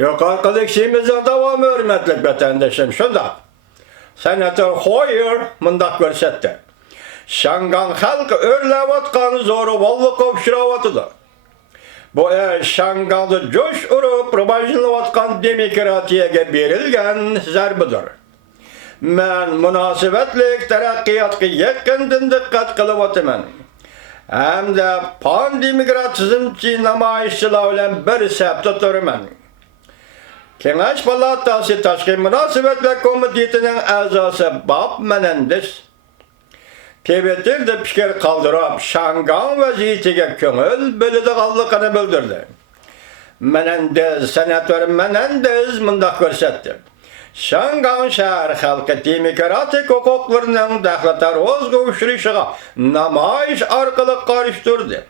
Yukarıdaki işimize devam hürmetlik vatandaşım şunda. Senatör Hoyer mındak görsetti. Şangan halkı örlevatkan zoru vallı kopşuravatıdır. Bu Şangan'da coş urup rıbajlıvatkan demokratiyege berilgen zerbidir. Men münasebetlik terakkiyatki yakından dikkat kılıvatımen. Hem de pan-demokratizmçi namayişçılar ile bir septe turmen. Kengaş Palatası Taşkı Münasebetler Komiteti'nin azası Bab Menendez Tebetir'de fikir kaldırıp Şangan vaziyetiga köngül bölüdüğallıkını bildirdi. Senatör Menendez mındak görsetti. Şangan şehir halkı demokratik hukuklarının dahlatar oz kavuşturuşuna namayiş arkalık karıştırdı.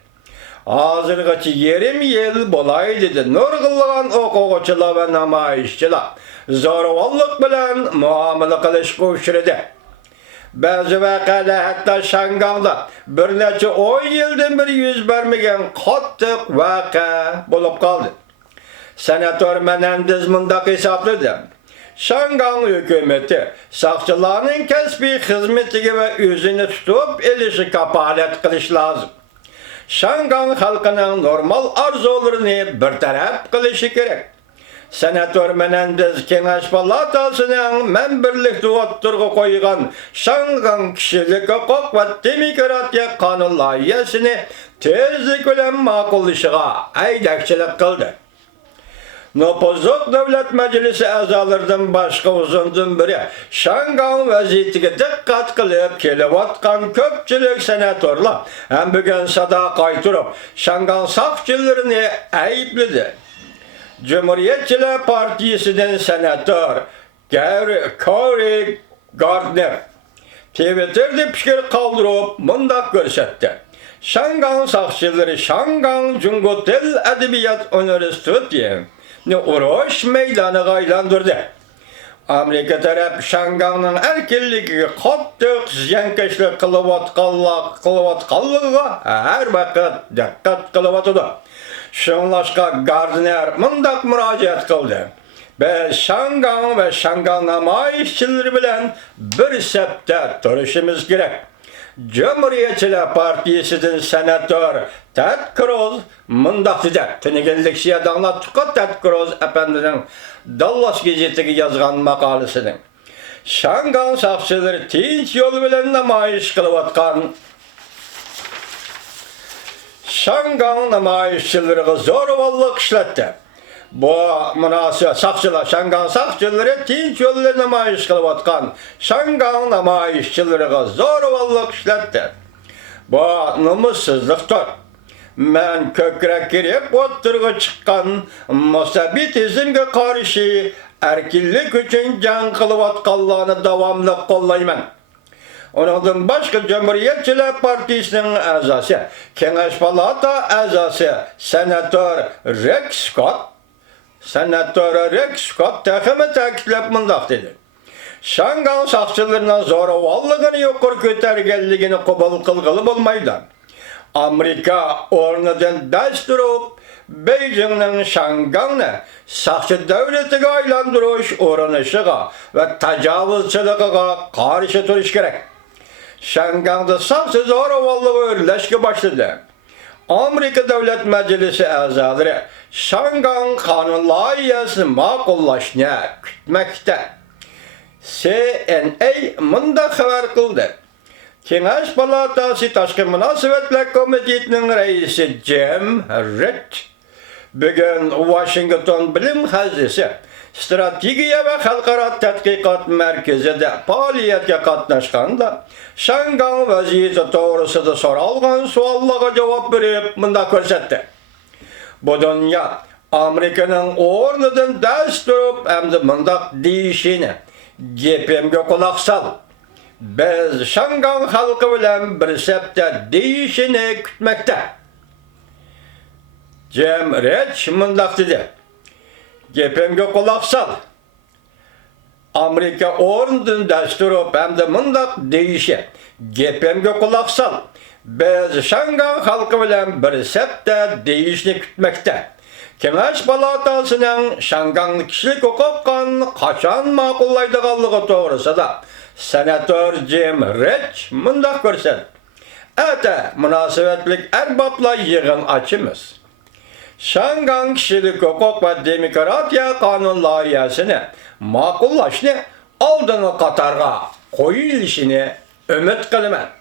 Hazırgıçı 20 yıl bolay dedi. Nurgullan okuğuçular ve namayişçiler zorvallık bilen muamele kılış kavuşturdu. Bazı vakalar hatta Şangan'da bir neçe 10 yıldan bir yüz vermegen kattık vaka bulup kaldı. Senatör Menendez mındak hesapladı. Şangan hükümeti sakçılarının kesbi hizmeti ve özünü tutup elişi kapalet kılış lazım. Şangan halkının normal arzularını bir taraf kılışı gerek. Senatör Menendez Kengaş Palatası'nın membirlik duvatturgu koygan Şangan kişilik hukuk ve demokratiya kanun layihasını tezlik bilen makullışıga aydakçılık kıldı. Nopozuk Devlet Meclisi azalarından başka uzundan biri Şangan vaziyetiga dikkat kılıp kelevatkan köpçülük senatörler hem bugün sada kaytırıp Şangan sakçılarını ayıpladı. Cumhuriyetçiler Partisi'nin senatör Cory Gardner Twitter'de fikir kaldırıp mındak görsetti. Şangan sakçıları Şangan Cungo Dil Edebiyat Üniversitesi'ne uğraş meydanı aylandırdı. Amerika taraf Şangan'ın erkinliği kattık ziyankeşlik kılıvatkallığa her vakit dikkat kılıvatıdır. Şunlaşka Gardner mındak müracaat kıldı. Biz Şangan ve Şangan namayişçileri bilen bir septe duruşumuz gerek. Cumhuriyetçiler Partisi'nin senatör Ted Cruz mındak dedi. Tünigenlik siyadanla tukat Ted Cruz efendinin Dallas Gazeti'ye yazgan makalesini. Şangan sakçıları tinç yolu bilen namayiş kılıvatkan Şangan namayişçileri zorvallık işletti. Bu münasebet sakçılar, Şangan sakçıları tinç yolu namayiş kılıvatkan Şangan namayişçileri zorvallık işletti. Bu namussuzluktur. Men kökrek girip oturgu çıkan musabitizmge karşı erkinlik için can kılıvatkanlığını devamlı kollayman. Ondan başka Cumhuriyetçiler Partisi'nin azası, Kengaş Palata azası Senatör Rex Scott tehime takitlep mındak dedi. Şangan sakçılarının zoravallığını yukarı kötergelliğini kubal kılgılı bulmaydı. Amerika ornadan dasturup Beijing'nin Şangan'ı sakçı devletine aylandırış uğranışıga ve tecavüzçılığa karşı duruş gerek. Şangan'da sakçı zoravallığı örleşke başladı. Amerika Devlet Meclisi azaları Şangan kanun layihasını makullaşına kütmekte. CNA mında haber kıldı. Kengaş Palatası Taşkı Münasebetler Komiteti'nin reisi Jim Reed bugün Washington Bilim Hazisi Stratejiya ve Halkara Tetkikat Merkezi'de faaliyetke katnaşkanda Şangan vaziyeti doğrusunda soralgan suallara cevap verip mındak görsetti. Bu dünya Amerika'nın ornadan ders durup hem de mındak deyişini gepemge kulak sal. Biz Şangan halkı bilen bir septe deyişini kütmekte. Jim Reed mındak dedi. Gepemge kulak sal. Amerika ornadan ders durup hem de mındak deyişi gepemge kulak sal. Biz Şangan halkı bilen bir septe deyişini kütmekte. Kengash Palatasının Şangan kişilik hukuk kanunu kaçan makullaydıganlığı doğrusunda Senatör Jim Rich mındak görsen. Ete münasebetlik erbapla yığın açımız. Şangan kişilik hukuk ve demokratiya kanun layihasını makullaşını aldığını katarga koyuluşunu ümit kılımın.